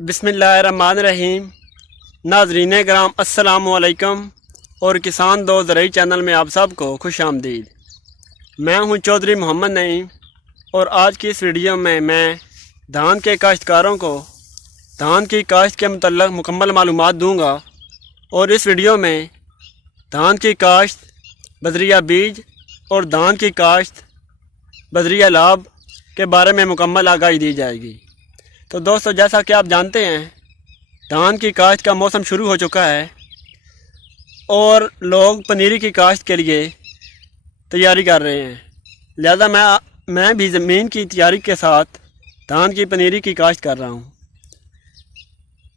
बिस्मिल्लाहिर्रहमानिर्रहीम। नाज़रीन कराम अस्सलामु अलैकुम और किसान दोस्त ज़राई चैनल में आप सबको खुश आमदीद। मैं हूं चौधरी मोहम्मद नईम और आज की इस वीडियो में मैं धान के काश्तकारों को धान की काश्त के मुतल्लिक़ मुकम्मल मालूमात दूंगा और इस वीडियो में धान की काश्त, बजरिया बीज और धान की काश्त, बजरिया लाभ के बारे में मुकम्मल आगाही दी जाएगी। तो दोस्तों, जैसा कि आप जानते हैं, धान की काश्त का मौसम शुरू हो चुका है और लोग पनीरी की काश्त के लिए तैयारी कर रहे हैं। लिहाजा मैं भी ज़मीन की तैयारी के साथ धान की पनीरी की काश्त कर रहा हूं।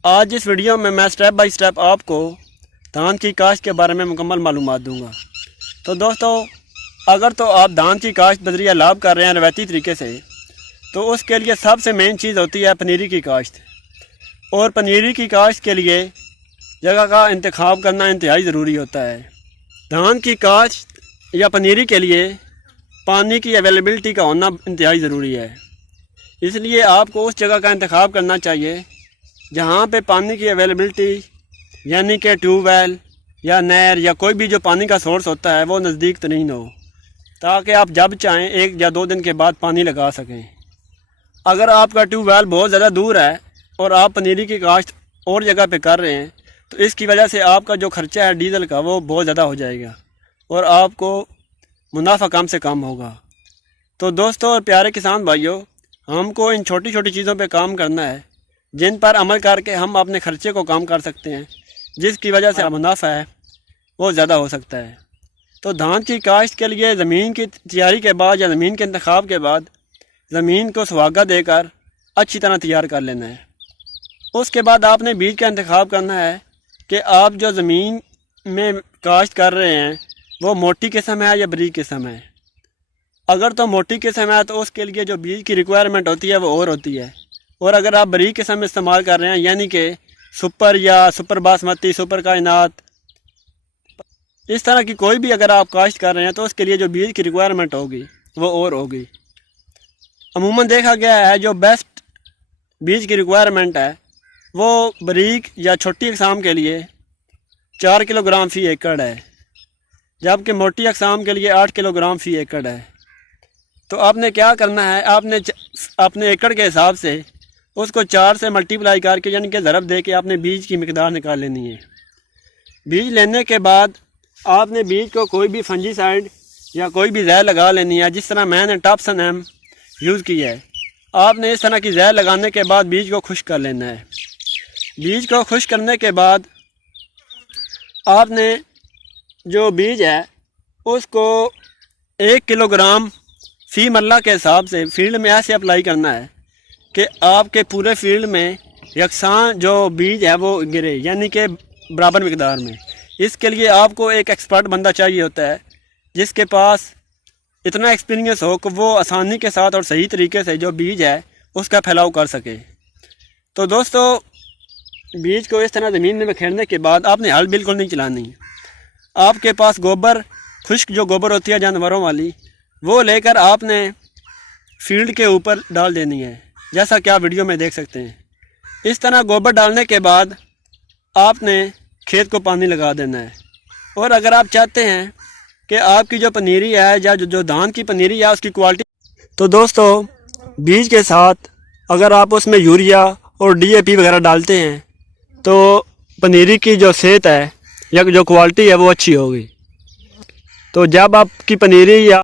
आज इस वीडियो में मैं स्टेप बाय स्टेप आपको धान की काश्त के बारे में मुकम्मल मालूमात दूंगा। तो दोस्तों, अगर तो आप धान की काश्त बजरिया लाभ कर रहे हैं रवायती तरीके से, तो उसके लिए सबसे मेन चीज़ होती है पनीरी की काश्त। और पनीरी की काश्त के लिए जगह का इंतखाब करना इंतहाई ज़रूरी होता है। धान की काश्त या पनीरी के लिए पानी की अवेलेबिलिटी का होना इंतहाई ज़रूरी है। इसलिए आपको उस जगह का इंतखाब करना चाहिए जहाँ पे पानी की अवेलेबिलिटी यानी कि ट्यूबवेल या नहर या कोई भी जो पानी का सोर्स होता है वो नज़दीक तरीन हो, ताकि आप जब चाहें 1 या 2 दिन के बाद पानी लगा सकें। अगर आपका ट्यूबवेल बहुत ज़्यादा दूर है और आप पनीरी की काश्त और जगह पे कर रहे हैं, तो इसकी वजह से आपका जो ख़र्चा है डीजल का वो बहुत ज़्यादा हो जाएगा और आपको मुनाफा कम से कम होगा। तो दोस्तों और प्यारे किसान भाइयों, हमको इन छोटी छोटी चीज़ों पे काम करना है जिन पर अमल करके हम अपने ख़र्चे को कम कर सकते हैं, जिसकी वजह से मुनाफा है वो ज़्यादा हो सकता है। तो धान की काश्त के लिए ज़मीन की तैयारी के बाद या ज़मीन के इंतखाब के बाद ज़मीन को सुहागा देकर अच्छी तरह तैयार कर लेना है। उसके बाद आपने बीज का इंतखाब करना है कि आप जो ज़मीन में काश्त कर रहे हैं वो मोटी किस्म है या बारीक किस्म है। अगर तो मोटी किस्म है तो उसके लिए जो बीज की रिक्वायरमेंट होती है वो और होती है। और अगर आप बारीक किस्म इस्तेमाल कर रहे हैं यानी कि सुपर या सुपर बासमती, सुपर कायनात, इस तरह की कोई भी अगर आप काश्त कर रहे हैं तो उसके लिए जो बीज की रिक्वायरमेंट होगी वो और होगी। अमूमन देखा गया है जो बेस्ट बीज की रिक्वायरमेंट है वो बारीक या छोटी अक़साम के लिए 4 किलोग्राम फ़ी एकड़ है, जबकि मोटी अक़साम के लिए 8 किलोग्राम फ़ी एकड़ है। तो आपने क्या करना है, आपने अपने एकड़ के हिसाब से उसको 4 से मल्टीप्लाई करके यानी कि ज़रब दे के आपने बीज की मिकदार निकाल लेनी है। बीज लेने के बाद आपने बीज को कोई भी फंजीसाइड या कोई भी जहर लगा लेनी है। जिस तरह मैंने टॉपसन एम यूज़ की है, आपने इस तरह की जहर लगाने के बाद बीज को खुश्क कर लेना है। बीज को खुश्क करने के बाद आपने जो बीज है उसको 1 किलोग्राम फ़ी मरला के हिसाब से फील्ड में ऐसे अप्लाई करना है कि आपके पूरे फील्ड में यकसां जो बीज है वो गिरे, यानी कि बराबर मिकदार में। इसके लिए आपको एक एक्सपर्ट बंदा चाहिए होता है जिसके पास इतना एक्सपीरियंस हो कि वो आसानी के साथ और सही तरीके से जो बीज है उसका फैलाव कर सके। तो दोस्तों, बीज को इस तरह ज़मीन में बिखेरने के बाद आपने हल बिल्कुल नहीं चलानी। आपके पास गोबर, खुश्क जो गोबर होती है जानवरों वाली, वो लेकर आपने फील्ड के ऊपर डाल देनी है, जैसा कि आप वीडियो में देख सकते हैं। इस तरह गोबर डालने के बाद आपने खेत को पानी लगा देना है। और अगर आप चाहते हैं कि आपकी जो पनीरी है या जो धान की पनीरी है उसकी क्वालिटी, तो दोस्तों बीज के साथ अगर आप उसमें यूरिया और DAP वगैरह डालते हैं तो पनीरी की जो सेहत है या जो क्वालिटी है वो अच्छी होगी। तो जब आपकी पनीरी या